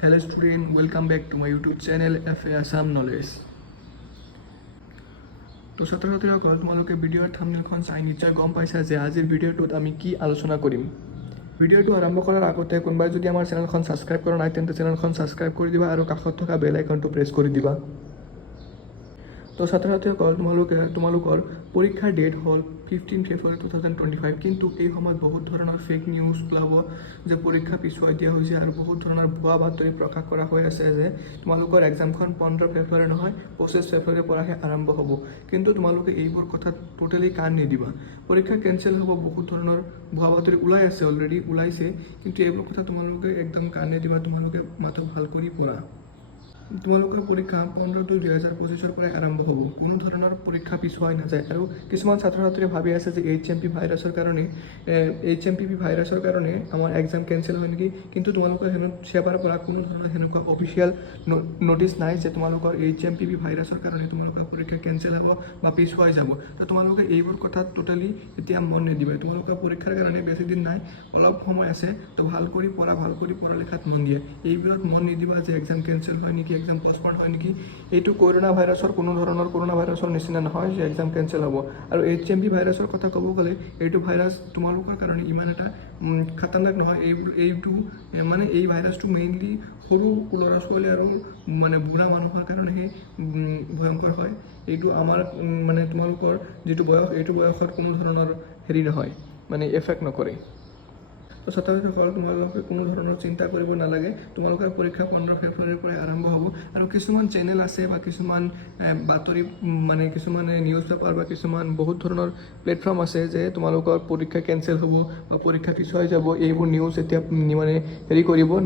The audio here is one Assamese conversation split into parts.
Hello student, welcome back to my YouTube channel FA Assam Knowledge. তো ছাত্ৰ-ছাত্ৰীসকল তোমালোকে ভিডিঅ'ৰ থাম্বনেইলখন চাই নিশ্চয় গম পাইছা যে আজিৰ ভিডিঅ'টোত আমি কি আলোচনা কৰিম। ভিডিঅ'টো আৰম্ভ কৰাৰ আগতে কোনোবাই যদি আমাৰ চেনেলখন ছাবস্ক্ৰাইব কৰা নাই তেন্তে চেনেলখন ছাবস্ক্ৰাইব কৰি দিবা আৰু কাষত থকা বেল আইকনটো প্ৰেছ কৰি দিবা। তো ছাত্ৰ-ছাত্ৰীসকল তোমালোকৰ পৰীক্ষাৰ ডেট হ'ল 15 ফেব্ৰুৱাৰী 2025, কিন্তু এই সময়ত বহুত ধৰণৰ ফেক নিউজ ওলাব যে পৰীক্ষা পিছুৱাই দিয়া হৈছে আৰু বহুত ধৰণৰ ভুৱা বাতৰি প্ৰকাশ কৰা হৈ আছে যে তোমালোকৰ এক্সামখন 15 ফেব্ৰুৱাৰী নহয় 25 ফেব্ৰুৱাৰীৰ পৰাহে আৰম্ভ হ'ব। কিন্তু তোমালোকে এইবোৰ কথাত টোটেলি কাণ নিদিবা। পৰীক্ষা কেঞ্চেল হ'ব, বহুত ধৰণৰ ভুৱা বাতৰি ওলাই আছে, অলৰেডি ওলাইছে, কিন্তু এইবোৰ কথা তোমালোকে একদম কাণ নিদিবা। তোমালোকে মাথা ভাল কৰি পঢ়া। তোমালোকৰ পৰীক্ষা 15/2/2025 পৰাই আৰম্ভ হ'ব। কোনো ধৰণৰ পৰীক্ষা পিছুৱাই নাযায়। আৰু কিছুমান ছাত্ৰ ছাত্ৰীয়ে ভাবি আছে যে HMP ভাইৰাছৰ কাৰণে আমাৰ এক্সাম কেঞ্চেল হয় নেকি, কিন্তু তোমালোকৰ সেৱাৰ পৰা কোনো ধৰণৰ সেনেকুৱা অফিচিয়েল ন'টিছ নাই যে তোমালোকৰ HMP ভাইৰাছৰ কাৰণে তোমালোকৰ পৰীক্ষা কেঞ্চেল হ'ব বা পিছুৱাই যাব। তো তোমালোকে এইবোৰ কথাত টোটেলি এতিয়া মন নিদিবা। তোমালোকৰ পৰীক্ষাৰ কাৰণে বেছি দিন নাই, অলপ সময় আছে। তো ভাল কৰি পঢ়া লিখাত মন দিয়ে। এইবোৰত মন নিদিবা যে এক্সাম কেঞ্চেল হয় নেকি, এক্সাম পষ্টপন হয় নেকি। এইটো কৰোণা ভাইৰাছৰ নিচিনা নহয় যে এক্সাম কেঞ্চেল হ'ব। আৰু HMP ভাইৰাছৰ কথা ক'ব গ'লে এইটো ভাইৰাছ তোমালোকৰ কাৰণে ইমান এটা খাতাৰনাক নহয়। এই ভাইৰাছটো মেইনলি সৰু ল'ৰা ছোৱালী আৰু বুঢ়া মানুহৰ কাৰণেহে ভয়ংকৰ হয়। এইটো আমাৰ তোমালোকৰ যিটো বয়স, এইটো বয়সত কোনো ধৰণৰ নহয়, এফেক্ট নকৰে। তো ছাত্ৰ-ছাত্ৰীসকল তোমালোকে কোনো ধৰণৰ চিন্তা কৰিব নালাগে। তোমালোকৰ পৰীক্ষা 15 ফেব্ৰুৱাৰীৰ পৰাই আৰম্ভ হ'ব। আৰু কিছুমান চেনেল আছে বা কিছুমান বাতৰি কিছুমান নিউজ পেপাৰ বা কিছুমান বহুত ধৰণৰ প্লেটফৰ্ম আছে যে তোমালোকৰ পৰীক্ষা কেঞ্চেল হ'ব বা পৰীক্ষা পিছুৱাই যাব। এইবোৰ নিউজ এতিয়া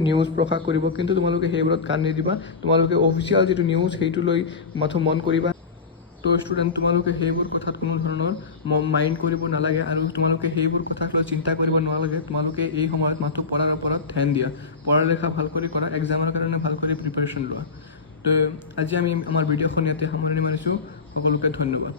নিউজ প্ৰকাশ কৰিব, কিন্তু তোমালোকে সেইবোৰত কাণ নিদিবা। তোমালোকে অফিচিয়েল যিটো নিউজ সেইটো লৈ মন কৰিবা। তো ষ্টুডেণ্ট, তোমালোকে সেইবোৰ কথাত কোনো ধৰণৰ মাইণ্ড কৰিব নালাগে আৰু তোমালোকে সেইবোৰ কথাক লৈ চিন্তা কৰিব নালাগে। তোমালোকে এই সময়ত মাথো পঢ়াৰ ওপৰত ধ্যান দিয়া, পঢ়া লিখা ভাল কৰি কৰা, এক্সামৰ কাৰণে ভাল কৰি প্ৰিপাৰেশ্যন লোৱা। তো আজি আমি আমাৰ ভিডিঅ'খন ইয়াতে সামৰণি মাৰিছোঁ। সকলোকে ধন্যবাদ।